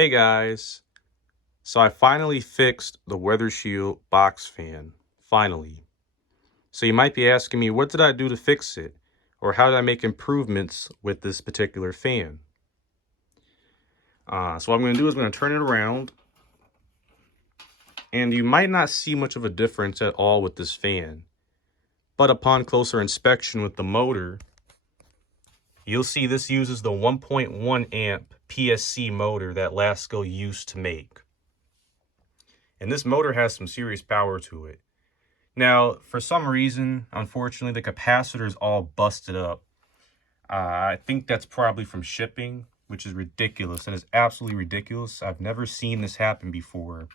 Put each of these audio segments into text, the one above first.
Hey guys, so I finally fixed the Weather-shield box fan, finally. So you might be asking me, what did I do to fix it? Or how did I make improvements with this particular fan? So what I'm going to do is I'm going to turn it around. And you might not see much of a difference at all with this fan. But upon closer inspection with the motor, you'll see this uses the 1.1 amp PSC motor that Lasko used to make. And this motor has some serious power to it. Now, for some reason, unfortunately, the capacitor is all busted up. I think that's probably from shipping, which is ridiculous. And it's absolutely ridiculous. I've never seen this happen before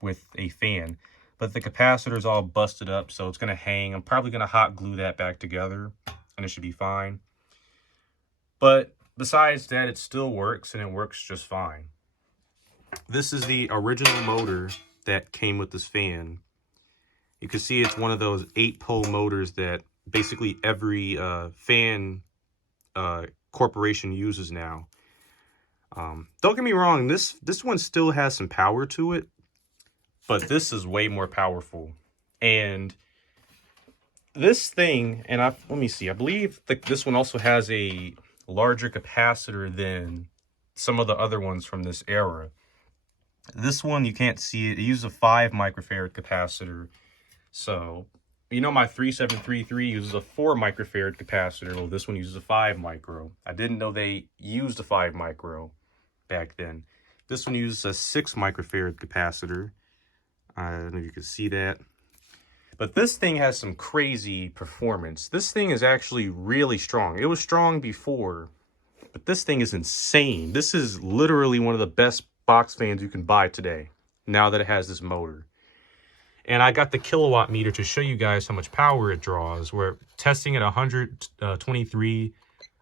with a fan. But the capacitor is all busted up, so it's going to hang. I'm probably going to hot glue that back together, and it should be fine. But besides that, it still works, and it works just fine. This is the original motor that came with this fan. You can see it's one of those 8-pole motors that basically every fan corporation uses now. Don't get me wrong, this one still has some power to it, but this is way more powerful. And this thing, and let me see, I believe this one also has a larger capacitor than some of the other ones from this era. This one, you can't see it. It uses a 5 microfarad capacitor. So, you know, my 3733 uses a 4 microfarad capacitor. Well, this one uses a 5 micro. I didn't know they used a 5 micro back then. This one uses a 6 microfarad capacitor. I don't know if you can see that. But this thing has some crazy performance. This thing is actually really strong. It was strong before, but this thing is insane. This is literally one of the best box fans you can buy today, now that it has this motor. And I got the kilowatt meter to show you guys how much power it draws. We're testing at 123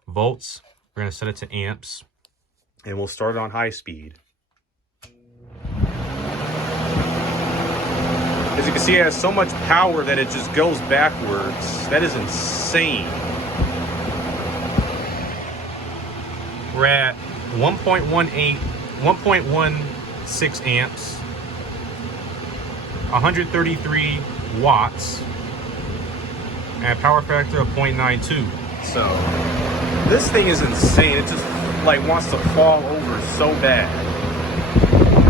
volts. We're going to set it to amps, and we'll start it on high speed. As you can see, it has so much power that it just goes backwards. That is insane. We're at 1.16 amps, 133 watts, and a power factor of 0.92. So this thing is insane. It just like wants to fall over so bad,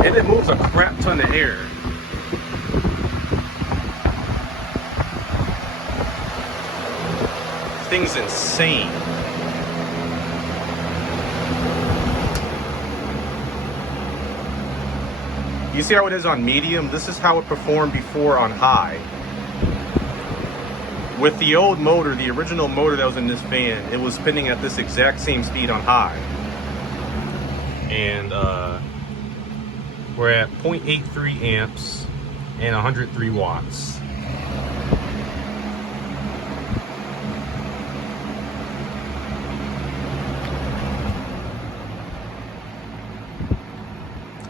and it moves a crap ton of air. This thing's insane. You see how it is on medium? This is how it performed before on high. With the old motor, the original motor that was in this fan, it was spinning at this exact same speed on high. And we're at 0.83 amps and 103 watts.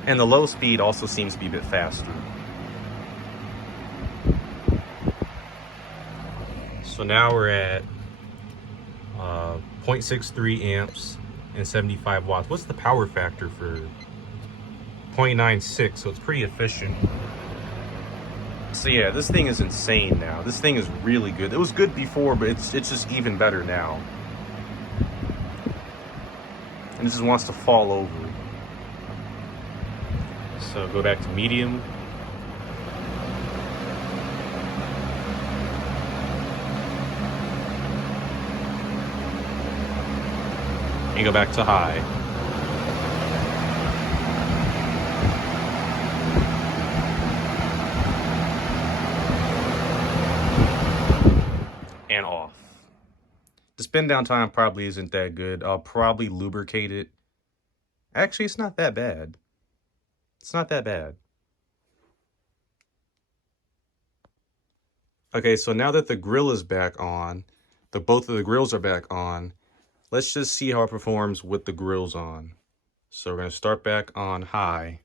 And the low speed also seems to be a bit faster. So now we're at 0.63 amps and 75 watts. What's the power factor for 0.96? So it's pretty efficient. So yeah, this thing is insane now. This thing is really good. It was good before, but it's just even better now. And it just wants to fall over. So go back to medium. And go back to high. And off. The spin down time probably isn't that good. I'll probably lubricate it. Actually, it's not that bad. It's not that bad. Okay, so now that the grill is back on, both of the grills are back on, let's just see how it performs with the grills on. So we're going to start back on high.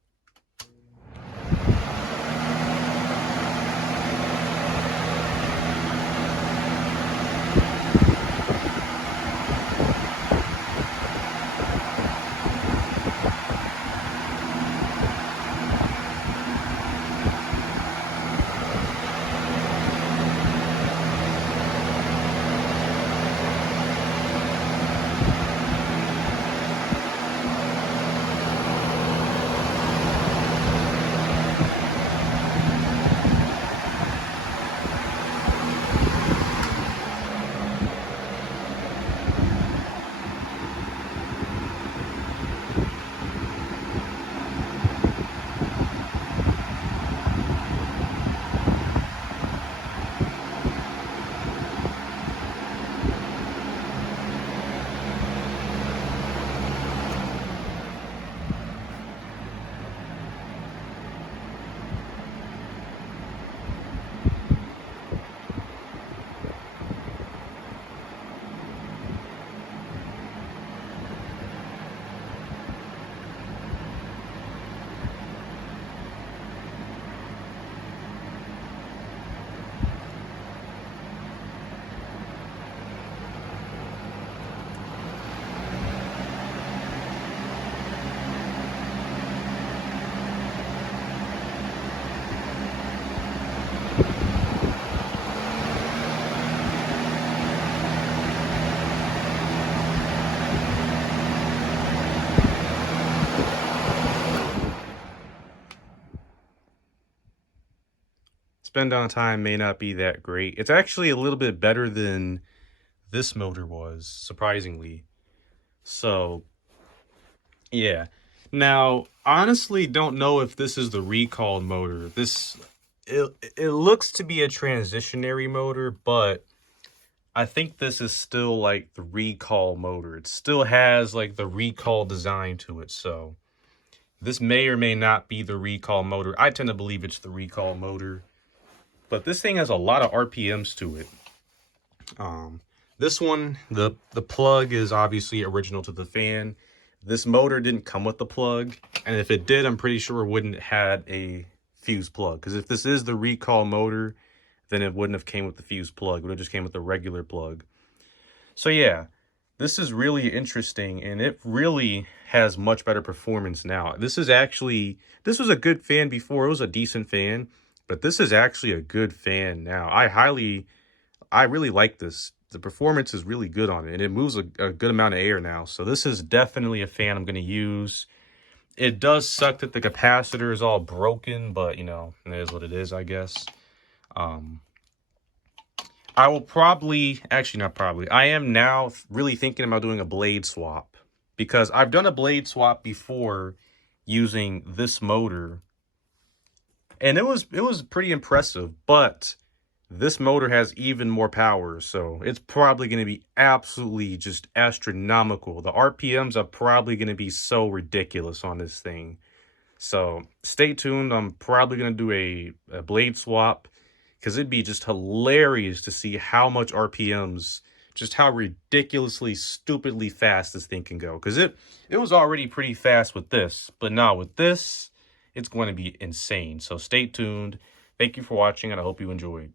Spin down time may not be that great. It's actually a little bit better than this motor was, surprisingly. So, yeah. Now, honestly, don't know if this is the recall motor. It looks to be a transitionary motor, but I think this is still like the recall motor. It still has like the recall design to it. So this may or may not be the recall motor. I tend to believe it's the recall motor, but this thing has a lot of RPMs to it. This one, the plug is obviously original to the fan. This motor didn't come with the plug, and if it did, I'm pretty sure it wouldn't have had a fuse plug. Because if this is the recall motor, then it wouldn't have came with the fuse plug. It would have just came with the regular plug. So yeah, this is really interesting, and it really has much better performance now. This was a good fan before. It was a decent fan, but this is actually a good fan now. I really like this. The performance is really good on it, and it moves a good amount of air now. So this is definitely a fan I'm going to use. It does suck that the capacitor is all broken, but, you know, it is what it is, I guess. I will probably, actually not probably, I am now really thinking about doing a blade swap. Because I've done a blade swap before using this motor. And it was pretty impressive, but this motor has even more power, so it's probably going to be absolutely just astronomical. The RPMs are probably going to be so ridiculous on this thing. So stay tuned. I'm probably going to do a blade swap, because it'd be just hilarious to see how much RPMs, just how ridiculously, stupidly fast this thing can go. Because it was already pretty fast with this, but now with this, it's going to be insane. So stay tuned. Thank you for watching, and I hope you enjoyed.